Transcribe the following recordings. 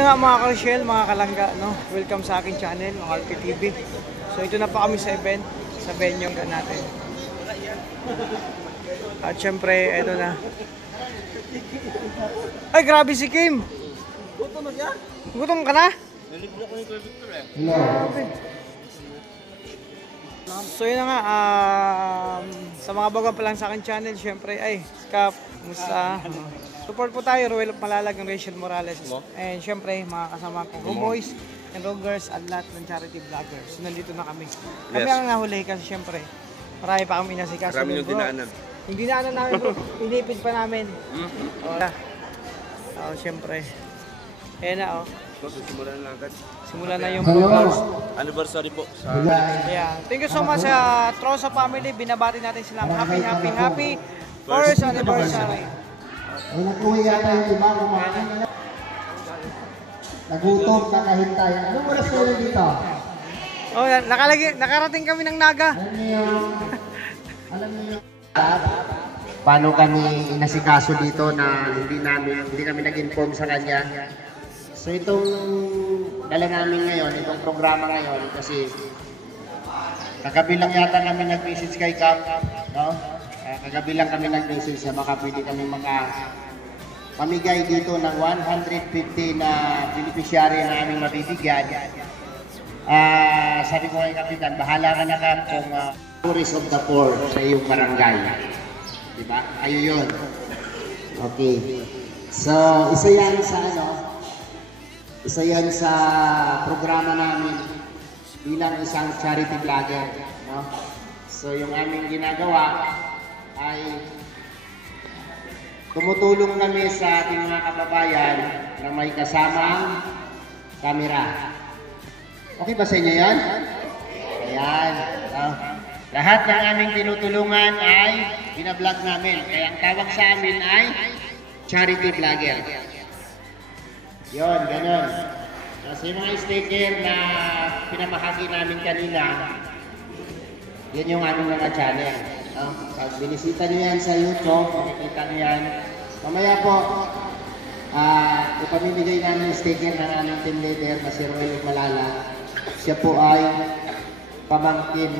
na nga mga ka-Rochelle, mga kalangga, no? Welcome sa aking channel, mga RP TV. So ito na pa kami sa event, sa venue natin. At syempre, ito na. Ay, grabe si Kim! Gutom na siya? Gutom ka na? Nalibla ko ni Kuya Victor eh. Grabe. So yun na nga, sa mga bago pa lang sa aking channel, syempre, ay, Skap, kumusta? Support po tayo, Ruel Malalag ng Rachel Morales. And syempre, mga kasama ko, boys and girls at lahat ng charity vloggers. So nandito na kami. Kami ang nahuli kasi syempre, marami pa kami inasikaso. Marami yung dinaanan. Yung dinaanan namin bro, inipid pa namin. Syempre. Ayan na Simulan na agad. Simulan na yung program. Anniversary po. Yeah. Thank you so much sa Trosa family. Binabati natin sila. Happy first anniversary. Ay, nag-uwi yata yung iba kumain. Nagutom, nakahintay. Anong oras kayo dito? Oh, nakarating kami ng Naga. Alam niyo paano kami inasikaso dito na hindi kami nag-inform sa kanya. So itong dala namin ngayon, itong programa ngayon, kasi kagabi lang yata kami nag-message kay Cap, no? Kagabi lang kami nag-message na baka pwede kami pamigay dito ng 150 na beneficiary na aming mabibigyan. Sabi ko kay Kapitan, bahala ka na Cap kung tourist of the poor sa iyong barangay. Diba? Ayo yun. Okay. So, isa yan sa programa namin bilang isang charity vlogger, no? So yung aming ginagawa ay tumutulong kami sa ating mga kababayan na may kasamang kamera. Okay ba sa inyo yan? Ayan. Lahat ng aming tinutulungan ay binablog namin. Kaya ang tawag sa amin ay charity vlogger. Yon, gano'n. Kasi yung mga sticker na pinamahagi namin kanina, yan yung aming mga channel. Pag binisita nyo yan sa YouTube, makikita nyo yan. Mamaya po, ipamimigay namin yung sticker ng aming team leader na si Ruel Malalag. Siya po ay pamangkin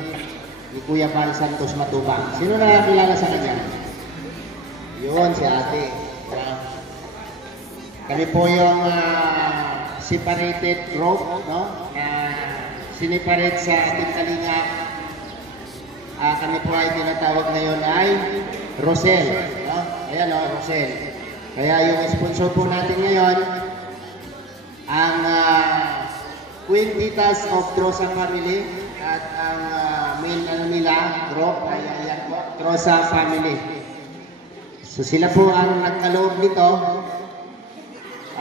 ni Kuya Val Santos Matubang. Sino na kilala sa kanya? Yun, si ate. Kami po yung separated group, no? Siniparate sa ating kalinga. Kami po ay tinatawag ngayon ay Rosel. No? Ayan o, Rosel. Kaya yung sponsor po natin ngayon, ang Quintitas of Trosa Family at ang main nila, group, ay ayan po, Trosa Family. So sila po ang nagkaloob nito.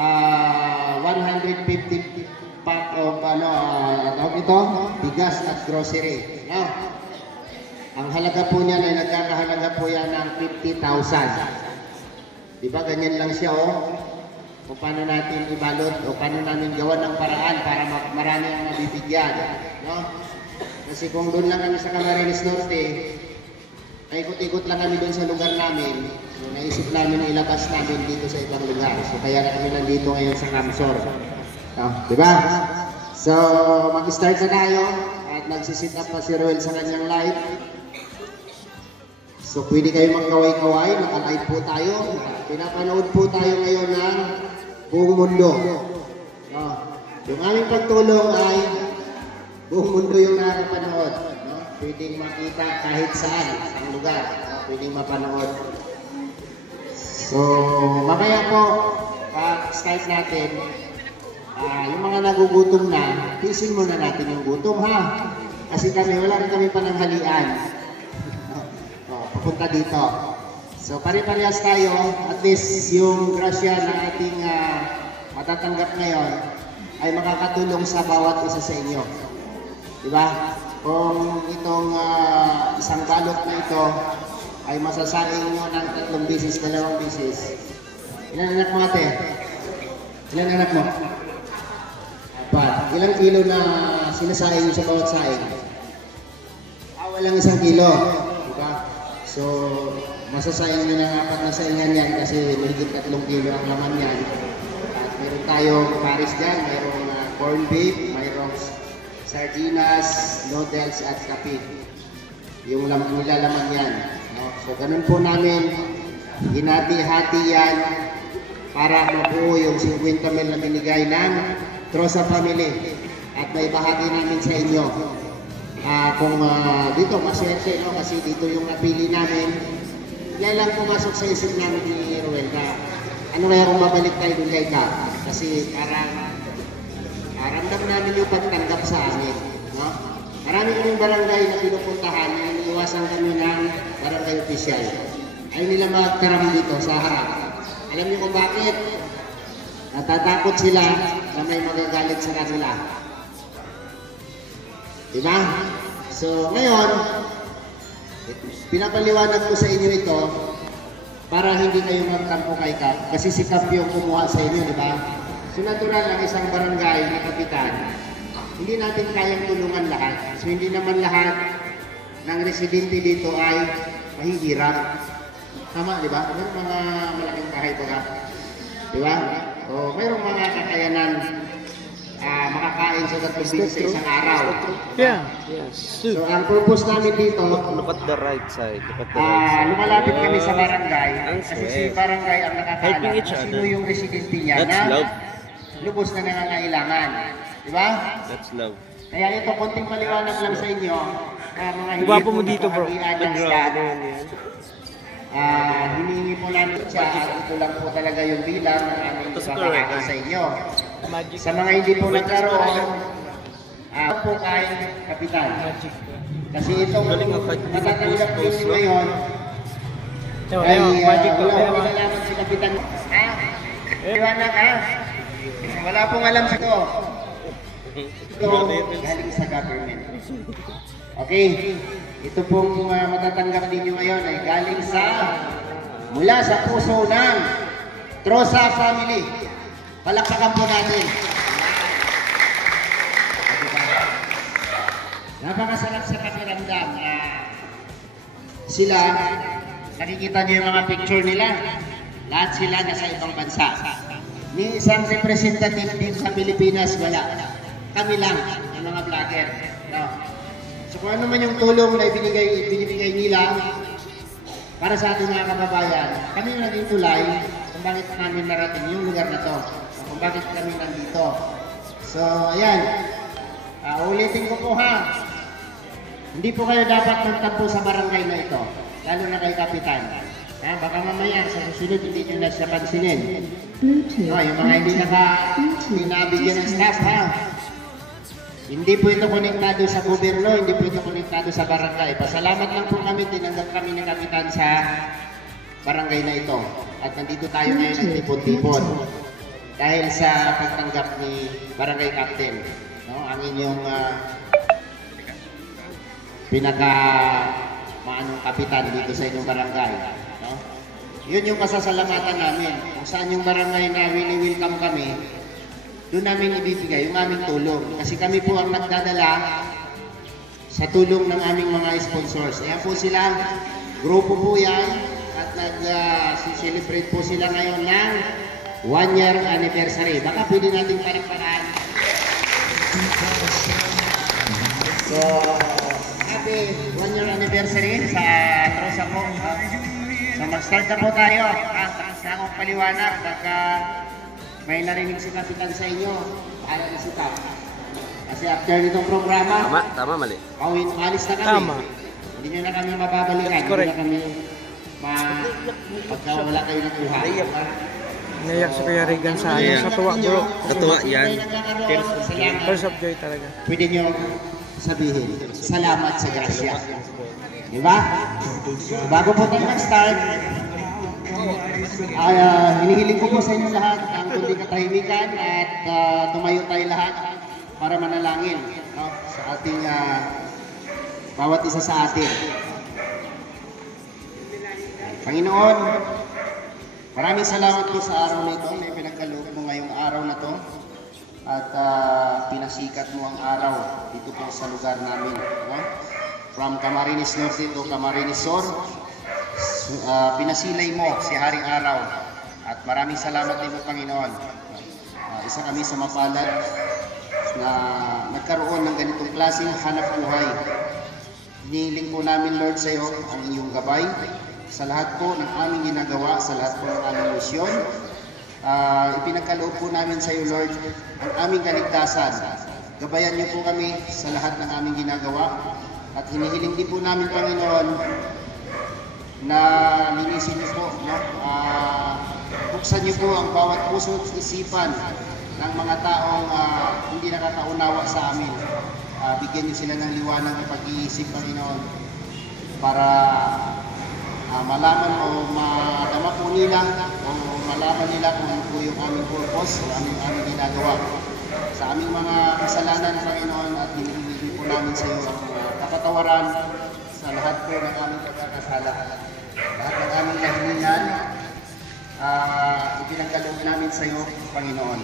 150 pack of bigas at grocery. No? Ang halaga po niyan ay nagkakahalaga po yan ng 50,000. Diba ganyan lang siya kung paano natin ibalot o paano namin gawa ng paraan para marami ang mabibigyan. No? Kasi kung doon lang kami sa Camarines Norte, ikot-ikot lang kami doon sa lugar namin. So, naisip namin na ilabas namin dito sa ibang lugar. So, kaya na kami nandito ngayon sa Camsor. Diba? So, mag-start na tayo at nagsisit up pa si Ruel sa kanyang live. So, pwede kayo magkaway-kaway. Naka-live po tayo. Pinapanood po tayo ngayon ng buong mundo. Yung aming pagtulong ay buong mundo yung nakapanood. Pwedeng makita kahit saan ang lugar. Pwedeng mapanood. So, mamaya po, pag-start natin, yung mga nagugutom na, tisin muna natin yung gutom, ha? Kasi wala rin kami pananghalian. Papunta dito. So, pare-parehas tayo. At least yung grasya na ating matatanggap ngayon ay makakatulong sa bawat isa sa inyo. Diba? Kung itong isang balot na ito ay masasaing nyo ng 3 beses, 2 beses. Ilan anak mo ate? Ilan anak mo? 4. Ilang kilo na sinasaing nyo sa bawat saing? Walang 1 kilo. Diba? So, masasayang nyo ng 4 na saingan yan kasi mahigit 3 kilo ang laman yan. At meron Meron tayong pares dyan, mayroong corn beef, mayroong sardinas, noodles at kape. Yung nilalaman yan. No? So ganun po namin hinati-hati yan para mabuo yung 50 ml na binigay ng Trosa Family. At may bahagi namin sa inyo. Kung dito maswerte, no? Kasi dito yung napili namin. Yan lang pumasok sa isip namin ni Ruel na ano kaya kung mabalik tayo dun kay Ka. Kasi parang ramdam namin yung pagtanggap sa amin. No? Marami kaming barangay na pinupuntahan na iniiwasan kami ng barangay official. Ayaw nila magkaram dito sa harap. Alam niyo kung bakit? Natatakot sila na may magagalit sa kanila. Diba? So, ngayon, pinapaliwanag ko sa inyo ito para hindi kayo magtampo kay Kap. Kasi si Kap yung kumuha sa inyo, diba? So, natural ang isang barangay na kapitan. Hindi natin kayang tulungan lahat. So, hindi naman lahat ng residente dito ay mahihirap. Tama, diba? Mayroong mga malaking bahay pa ka. Diba? So, mayroong mga kakayanan makakain sa 3 beses sa isang araw. Yeah. So, ang purpose namin dito, Look at the right side. Look at the right side. lumalapit kami sa barangay. Kasi si barangay ang nakakaalam Helping each kung sino other. yung residente niya That's na love. lubos na nangangailangan. Diba? That's love. Kaya ito, konting paliwanag lang sa inyo. Mga Iwapo mo dito, bro. Hiningi po namin siya at ito lang po talaga yung bilang ng aming ipapakita sa inyo. Sa mga hindi po nagkaroon, po kay Kapitan. Kasi itong matatanggap po nyo ngayon, ay Magic to. wala pong nalaman si Kapitan. Iwanan ka. Wala pong alam sa ito. Ito galing sa government. Okay. Ito pong matatanggap ninyo ngayon ay galing mula sa puso ng Trosa Family. Palakpakan po natin. Napakasarap sa pakiramdam na sila, nakikita niyo yung mga picture nila, lahat sila nasa ibang bansa. Ni isang representative din sa Pilipinas, wala. Kami lang, ang mga vlogger. No? So kung ano man yung tulong na binibigay nila para sa ating mga kababayan, kami yung naging tulay kung bakit namin narating yung lugar na to, kung bakit kami nandito. So ayan, ulitin ko po ha, hindi po kayo dapat magtampo sa barangay na ito, lalo na kay Kapitan. Baka mamaya sa susunod hindi nyo na siya pansinin. Yung mga hindi nabigyan ng staff ha. Hindi po ito konektado sa gobyerno, hindi po ito konektado sa barangay. Pasalamat lang po kami, tinanggap kami ng Kapitan sa barangay na ito. At nandito tayo ngayon ng tipon-tipon. Dahil sa pagtanggap ni Barangay Captain. No? Ang inyong pinaka-maanong kapitan dito sa inyong barangay. No? Yun yung pasasalamatan namin. Kung saan yung barangay na welcome kami, doon namin ibibigay yung aming tulong. Kasi kami po ang nagdadala sa tulong ng aming mga sponsors. Ayan po sila, grupo po yan, at nag-celebrate po sila ngayon ng 1-year anniversary. Baka pwede natin parang-paraan. So, happy 1-year anniversary sa Trosa po. So, mag-start na po tayo. Sa akong paliwanag, baka may narinig si Kapitan sa inyo, para na si Kap. Kasi after nitong programa, Tama, mali. maalis na kami. Tama. Hindi nyo na kami mababalikan. Hindi na kami pagka wala kayo nakuha. Naiyak si Kuya Regan sa tuwa bro. Katuwa yan. First of joy talaga. Pwede nyo sabihin, salamat sa grasya. Diba? Bago po tayo mag-start, hinihiling ko po sa inyo lahat ang kundi katahimikan at tumayo tayo lahat para manalangin, no? Sa ating bawat isa sa atin. Panginoon, maraming salamat po sa araw na ito. May pinagkaloob mo ngayong araw na to at pinasikat mo ang araw dito po sa lugar namin, no? From Camarines Norte to Camarines Sur, pinasilay mo si Haring Araw at maraming salamat din mo, Panginoon. isa kami sa mapalad na nagkaroon ng ganitong klaseng hanap buhay. Hinihiling po namin, Lord, sa iyo ang iyong gabay sa lahat po ng aming ginagawa, sa lahat po ng aming misyon. Ipinagkaloob po namin sa iyo, Lord, ang aming kaligtasan. Gabayan niyo po kami sa lahat ng aming ginagawa. At hinihiling din po namin, Panginoon, na linisin niyo po, no? Buksan niyo po ang bawat puso at isipan ng mga taong hindi nakakaunawa sa amin. Bigyan niyo sila ng liwanag at pag-iisip, Panginoon, para malaman o madama po nila o malaman nila kung ano po yung aming purpose o aming ginagawa. Sa aming mga kasalanan, Panginoon, at hinihiling po namin sa iyo ang kapatawaran sa lahat po ng aming pagkakasala. Lahat ng aming kahilingan, ipinagkaloob namin sa iyo, Panginoon.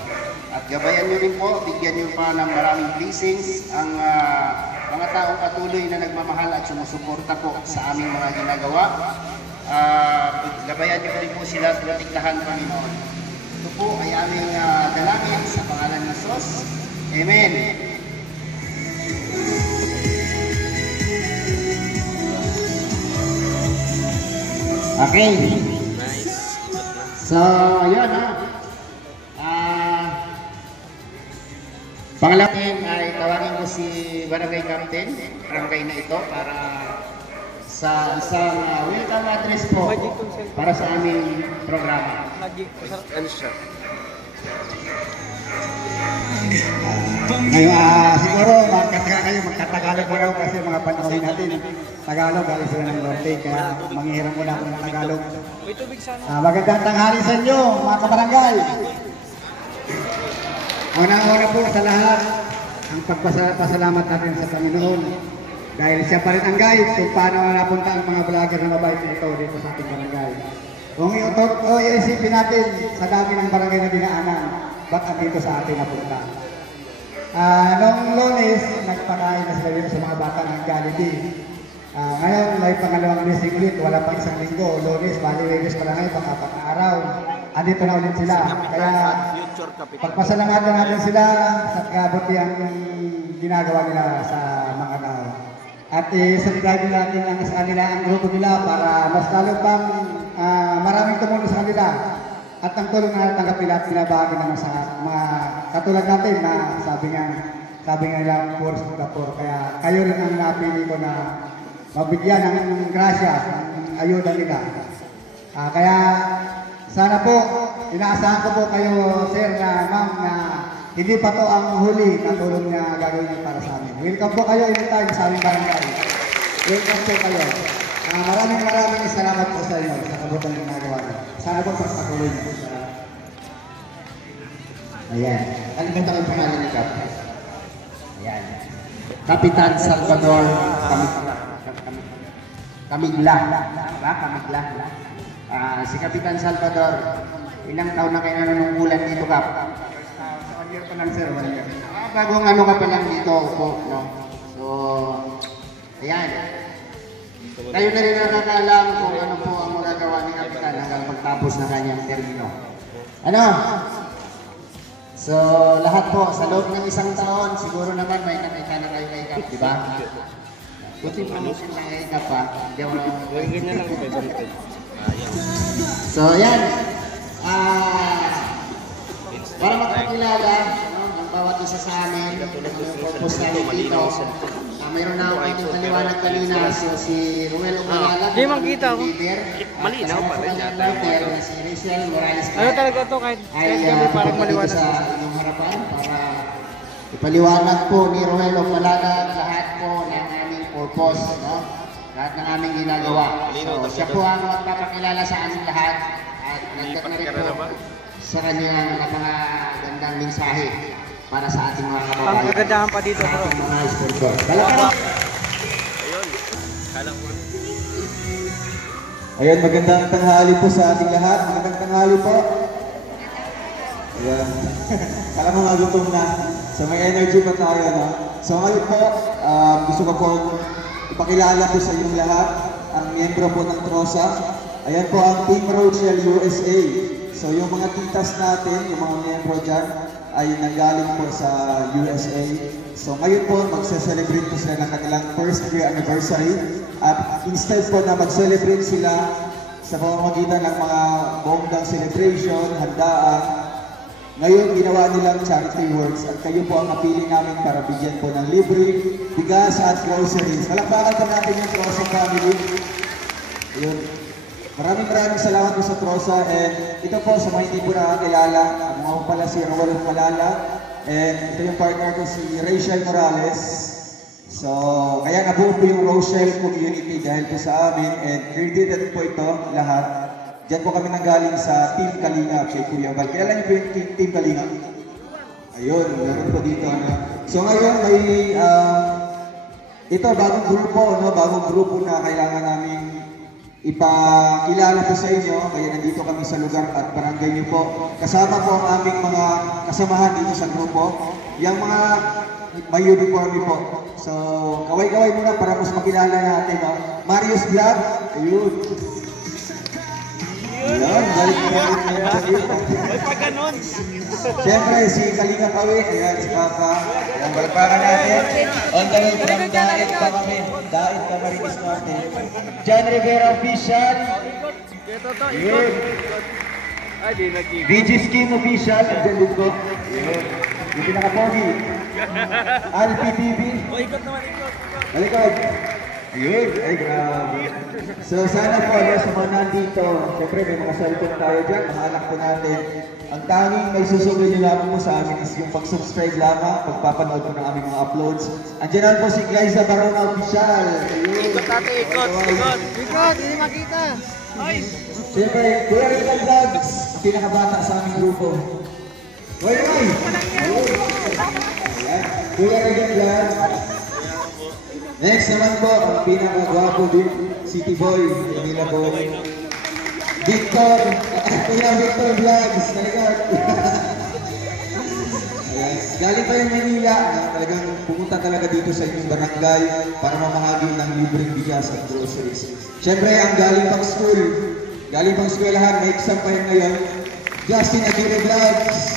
At gabayan niyo rin po, bigyan niyo pa ng maraming blessings ang mga taong patuloy na nagmamahal at sumusuporta po sa aming mga ginagawa. Gabayan niyo rin po sila at protektahan, Panginoon. Ito po ay aming dalangin sa pangalan ng Diyos. Amen. Okay. So, ayun pangalawa ay tawagin ko si Barangay Captain, barangay na ito, para sa isang welcome address po para sa aming programa. Ano siya? Ngayon, siguro magkatagalog mo raw kasi mga panahon natin. Tagalog, galing sila ng Norte, kaya manghihiram muna ako ng Tagalog. Magandang tanghali sa inyo, mga kabarangay. Una-una po sa lahat, ang pagpasalamat natin sa Panginoon. Dahil siya pa rin ang guide kung paano napunta ang mga vlogger na mabait ito dito sa ating barangay. Kung iisipin natin sa dami ng barangay na dinaanan, ba't andito sa ating napunta? Noong Lunes, nagpakain na sila dito sa mga bata ng Jollibee. Ngayon, may pangalawang blessing ulit, wala pa isang linggo. Lunes, Lunes pa lang ngayon, pang-4 na araw. Andito na ulit sila. Kaya, pagpasalamatan natin sila sa kabutihan yung ginagawa nila sa mga tao. At subscribe natin sa kanila ang grupo nila para mas lalo pang maraming tumulong sa kanila. At ang tulong na natanggap nila at pinabahagi naman sa mga katulad natin na sabi nga nila, poor to the poor. Kaya kayo rin ang napili ko na mabigyan ng grasya, ng ayuda nila. Kaya sana po, inaasahan ko po kayo, sir, na ma'am, na hindi pa to ang huli na tulong na gagawin niyo para sa amin. Welcome po kayo anytime sa aming barangay. Welcome po kayo. Maraming salamat po sa inyo sa kabutan ng ginagawa niyo. Sana po pagpatuloy niyo sa... Ayan. Ano ba ang pangalan ni Kapitan? Ayan. Kapitan Salvador Camigla. Camigla. Si Kapitan Salvador, ilang taon na kayo nanunungkulan dito, Kap? 1 year pa lang, sir. 1 year. Bagong ano ka pa lang dito po, no? So, ayan. Kayo na rin nakakaalam kung ano po ang magagawa ni Kapitan hanggang pagtapos ng kanyang termino. Ano? So, lahat po, sa loob ng 1 taon, siguro naman may nakita na kayo kay Kap, di ba? Buti po sila kay Kap, ha? Hindi ako naman. So, yan. Para magpakilala ang bawat isa sa amin, ang purpose namin dito, mayroon na ako itong paliwanag kanina, so si Ruel Umanala, Hindi makita ko. Malinaw pa rin yata. Si Rizal Morales, Ano talaga to kahit kami parang maliwanag. sa inyong harapan para ipaliwanag po ni Ruel Umanala lahat po ng aming purpose, no? Lahat ng aming ginagawa. So, siya po ang magpapakilala sa aming lahat at nagkat na rin po sa kanyang napakagandang mensahe para sa ating mga kababayan. Ang kagandahan pa dito, bro. Mga sponsor. Dalawa. Ayun. Kalang mo. Ayan, magandang tanghali po sa ating lahat. Magandang tanghali po. Ayan. Kala mo nga gutom na. So may energy pa tayo, no? So ngayon po, gusto ko po ipakilala po sa inyong lahat ang miyembro po ng TROSA. Ayan po ang Team Rochelle USA. So yung mga titas natin, yung mga miyembro dyan, ay nanggaling po sa USA. So ngayon po, magse-celebrate po sila ng kanilang first year anniversary. At instead po na mag-celebrate sila sa pamamagitan ng mga bonggang celebration, handaan, ngayon ginawa nilang charity works at kayo po ang napili namin para bigyan po ng libre, bigas at groceries. Palakpakan po natin yung Trosa family. Ayun. Maraming salamat po sa Trosa, and ito po sa mga hindi po nakakilala, ang mga pala si Roel Malala, and ito yung partner ko si Rachel Morales. So, kaya nabuo po yung Rochelle community dahil po sa amin, and credited po ito lahat. Diyan po kami nanggaling sa Team Kalinga kay Kuya Val. Kailan niyo po yung Team Kalinga? Ayun, meron po dito. So ngayon, may ito, bagong grupo na kailangan namin ipakilala po sa inyo, kaya nandito kami sa lugar at barangay niyo po. Kasama po ang aming mga kasamahan dito sa grupo. Yung mga may uniforme po. So, kaway-kaway muna para mas makilala natin. No? Marius Vlog, ayun. Ayan, galing po Ay, pag ganon. Siyempre, si Kalinga Kawi, ayan, si Papa. Ayan, balpakan natin. On the way from Daet pa kami. Daet pa Marinis natin. John Rivera Official. Yun. VG Skin Official. Diyan din po. Yun. Yung pinaka-pogi. Alpi TV. Ikot naman, ikot. Balikod. Ayun, ay grabe. So sana po, sa mga nandito, siyempre may mga cellphone tayo dyan, mga anak po natin. Ang tanging may susunod nyo lamang po sa amin is yung pag-subscribe lamang, pagpapanood po ng aming mga uploads. Andiyan na po si Glyza Barona Official. Ayun. Ikot natin, ikot. Ikot, hindi makita. Ay! Siyempre, Kuya Regan Vlogs, ang pinakabata sa aming grupo. Hoy! Ayun. Ayan. Kuya Regan Vlogs. Next naman po, ang pinaka-gwapo din, City Boy, Manila Boy. Victor, Kuya Victor Vlogs, talagang. Galing pa yung Manila, talagang pumunta talaga dito sa inyong barangay para mamahagi ng libreng bigas at groceries. Siyempre, ang galing pang eskwelahan, may exam pa yun ngayon, Justin Aguirre Vlogs.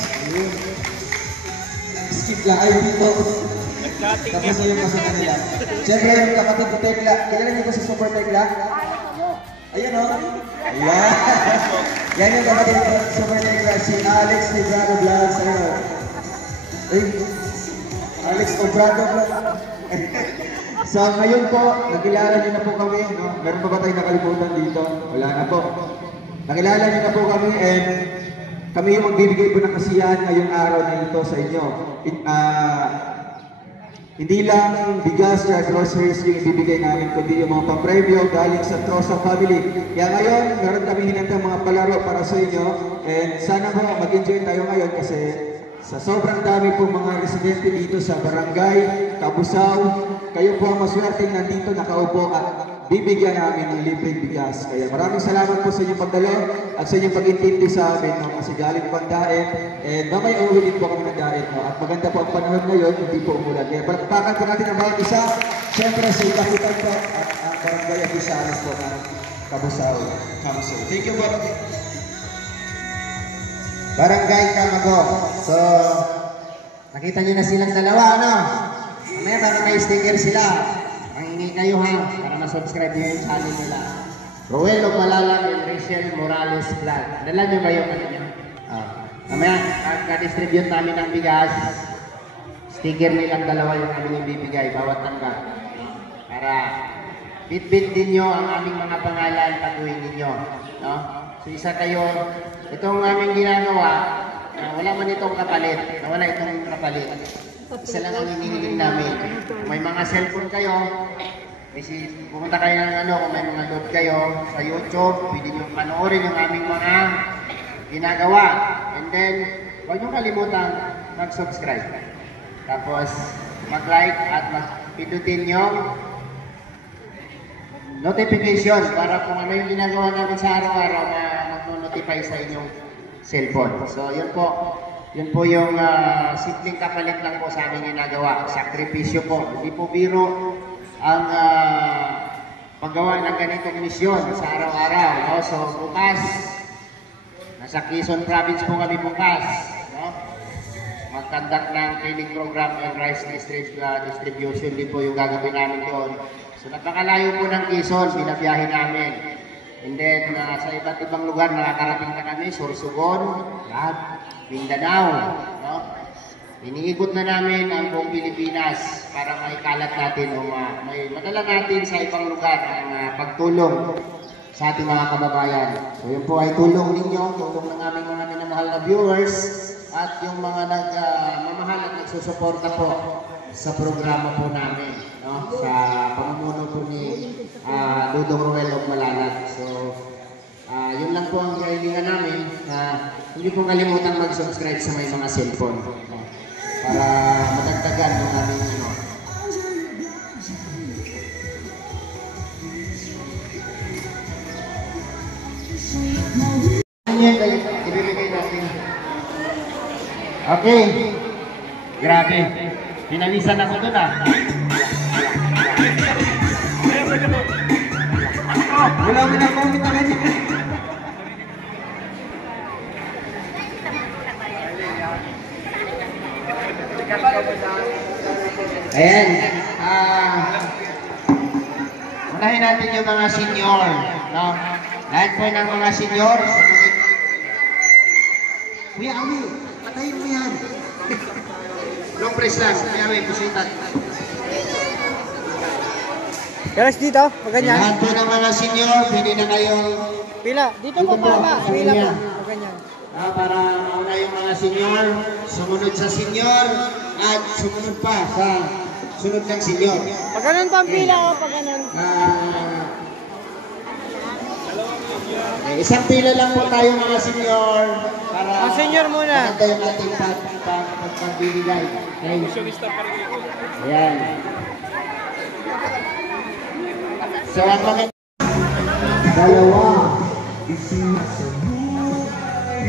Skip lang, ay dito. Tapos na yung kasama nila. Siyempre, yung kapatid ko Tekla. Kilala niyo ko si Super Tekla? Ayan o. Ayan. Yan yung kapatid ko Super Tekla. Si Alex Obrado Vlogs. Ayan o. Ay, Alex Obrado Vlogs. So, ngayon po, nakilala niyo na po kami. No? Meron pa ba tayong nakalimutan dito? Wala na po. Nakilala niyo na po kami, and kami yung magbibigay po ng kasiyahan ngayong araw na ito sa inyo. Hindi lang bigas at groceries yung ibibigay namin, kundi yung mga papremyo galing sa Trosa family. Kaya ngayon, meron kami hinandang mga palaro para sa inyo. And sana po mag-enjoy tayo ngayon kasi sa sobrang dami po mga residente dito sa Barangay Kabusaw, kayo po ang maswerteng nandito nakaupo at bibigyan namin ng libreng bigas. Kaya maraming salamat po sa inyong pagdalo at sa inyong pag-intindi sa amin. No? Kasi galing pang Daet, and mamay uuwi din po kami ng Daet. No? At maganda po ang panahon ngayon, hindi po umulan. Kaya palakpakan po natin ang bawat isa. Siyempre sa ikapitan po at ang Barangay Abisanas po ng Kabusaw Council. Thank you po. Barangay Kamagong. So, nakita nyo na silang dalawa, ano? Mamaya baka may sticker sila. Mangingi kayo ha, para ma-subscribe nyo yung channel nila. Roel Malala and Rachel Morales Vlog. Dala nyo ba yung ano nyo? Mamaya, pagka-distribute namin ng bigas, sticker nilang dalawa yung aming ibibigay, bawat tangga. Para bit-bit din nyo ang aming mga pangalan pag-uwi ninyo. No? So isa kayo, itong aming ginagawa, wala man itong kapalit, wala itong kapalit. Isa lang ang hinihiling namin. Kung may mga cellphone kayo, pumunta kayo ng kung may mga load kayo sa YouTube, pwede nyo panoorin yung aming mga ginagawa. And then, huwag nyo kalimutan mag-subscribe. Tapos, mag-like at pindutin yung notification para kung ano yung ginagawa namin sa araw-araw na mag-notify sa inyong cellphone. So, yun po. Yun po yung simpleng kapalit lang po sa aming ginagawa. Sakripisyo po. Hindi po biro ang paggawa ng ganitong misyon sa araw-araw. No? So, bukas, Sa Quezon Province po kami bukas. No? Mag-conduct ng training program and rice distribution din po yung gagawin namin doon. So napakalayo po ng Quezon, binabiyahe namin. And then sa iba't ibang lugar nakakarating na kami, Sorsogon, lahat, Mindanao. No? Iniikot na namin ang buong Pilipinas para maikalat natin o may madala natin sa ibang lugar ang pagtulong sa ating mga kababayan. So yun po ay tulong ninyo, tulong ng aming mga minamahal na viewers at yung mga nagmamahal at nagsusuporta po sa programa po namin, no? Sa pamumuno po ni Dudong Ruel of Malalag. So yun lang po ang kailangan namin. Hindi po kalimutan mag-subscribe sa may mga cellphone, no? Para madagdagan yung aming ibibigay natin. Okay. Grabe. Pinawisan ako dun Wala mo na comment na ganyan. Ayan. Unahin natin yung mga senior. No? Lahat po ng mga senior. Kuya Awi, patayin mo yan. Long press lang. Kuya Awi, pusitan. Karas dito, pag ganyan. Lahat po ng mga senior, pwede na kayong... Pila, dito po pa. Pila po, pag ganyan. Para mauna yung mga senior, sumunod sa senior, at sumunod pa sa sunod ng senior. Pag ganun pa ang pila, pag ganun. Isang pila lang po tayo mga senior para Ang senior muna. maganda yung ating pagbibigay. Okay. Ayan. So ang mga Dalawa.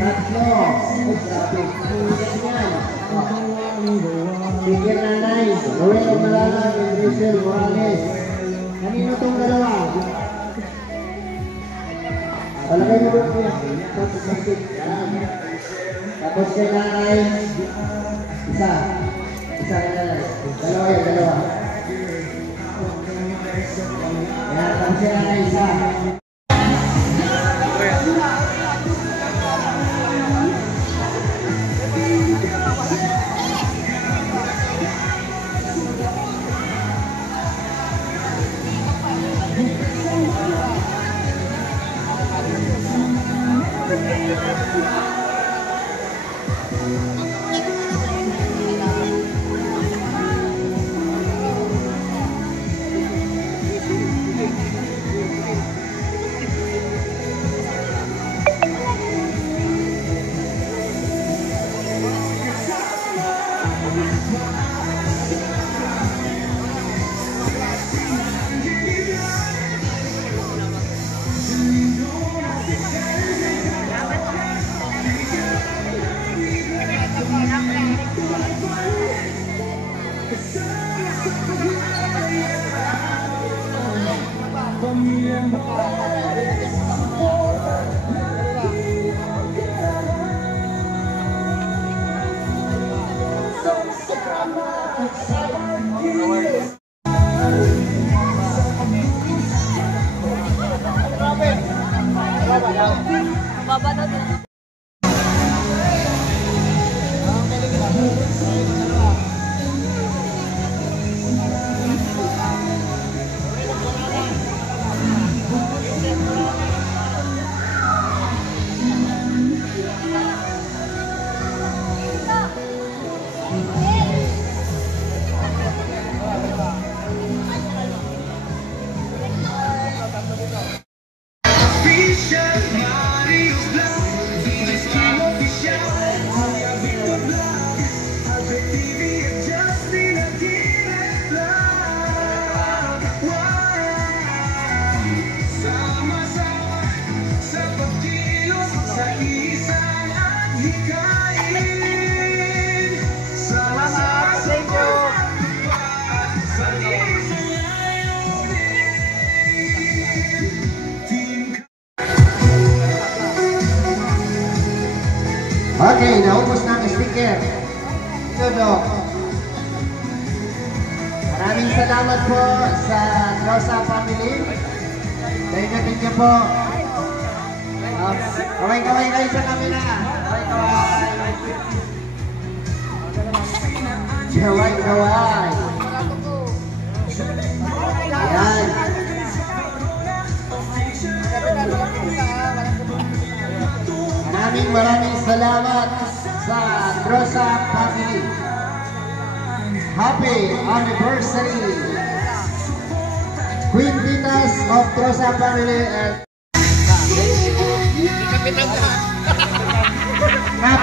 tatlo. Sige nanay, Ruel of Malalag and Rachel Morales. Kanino itong dalawa? Alagay mo rin yan. Tapos kay nanay, isa. Isa kay nanay. Dalawa yan, dalawa. Yan, tapos kay nanay, isa. Okay, naubos na ang sticker. Ito, Dok. Maraming salamat po sa Rosa family. Thank you po. Kaway-kaway kayo sa kamera. Kaway-kaway. Kaway-kaway. Ayan. Maraming salamat sa Rosa family. Happy anniversary, Queen Vitas of Rosa family and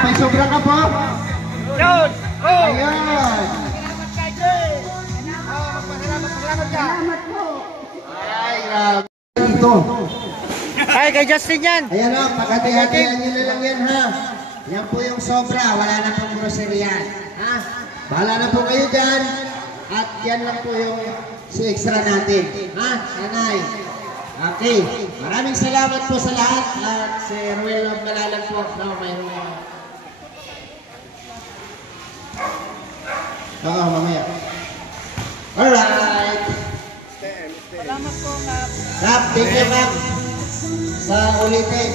may sobra ka po? Ayun! Salamat po! Ay, grabe. Ito. Ay, kay Justin yan. Ayan o, pagkati-hatihan nyo na lang yan ha. Yan po yung sobra, wala na pong grocery yan. Ha? Bahala na po kayo dyan. At yan lang po yung si extra natin. Ha? Nanay. Okay. Maraming salamat po sa lahat. At si Ruel of Malalag po. No, mayroon na. Oo, mamaya. Alright. Salamat po, Kap. Kap, thank you, Kap. Sa ulitin.